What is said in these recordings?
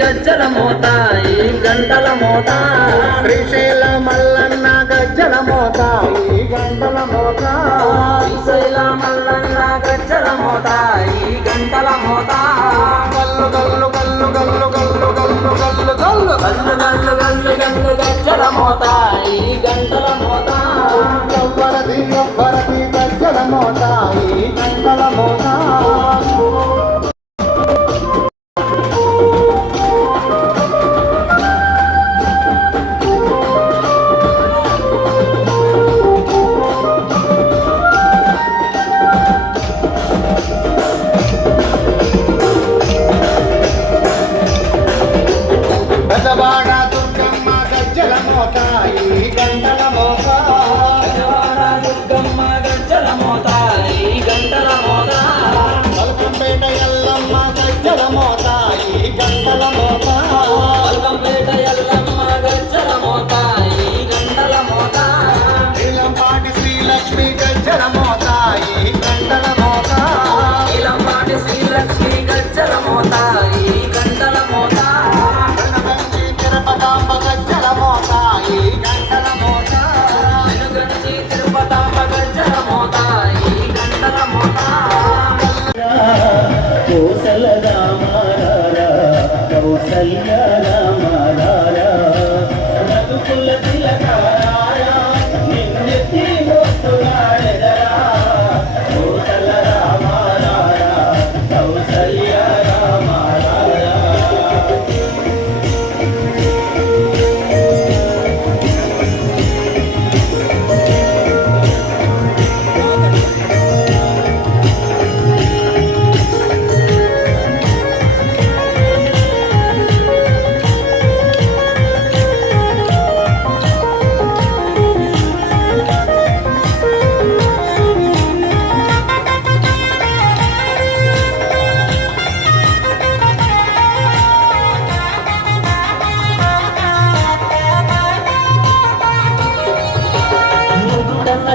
గజ్జల మోత ఈ గంటల మోత శ్రీశైల మల్లన్న గజ్జల మోత ఈ గంటల మోత శ్రీశైల మల్లన్న గజ్జల మోత ఈ గంటల మోత గల్లు గల్లు గల్లు గల్లు గల్లు గల్లు గల్లు గల్లు గల్లు గల్లు గల్లు గల్లు గజ్జల మోత కౌసల్య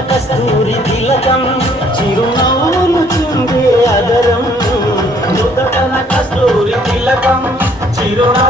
కస్తూరి తిలకం చిరునవ్వులు చుండే అదరం. నుదుటన్న కస్తూరి తిలకం చిరునవ్వు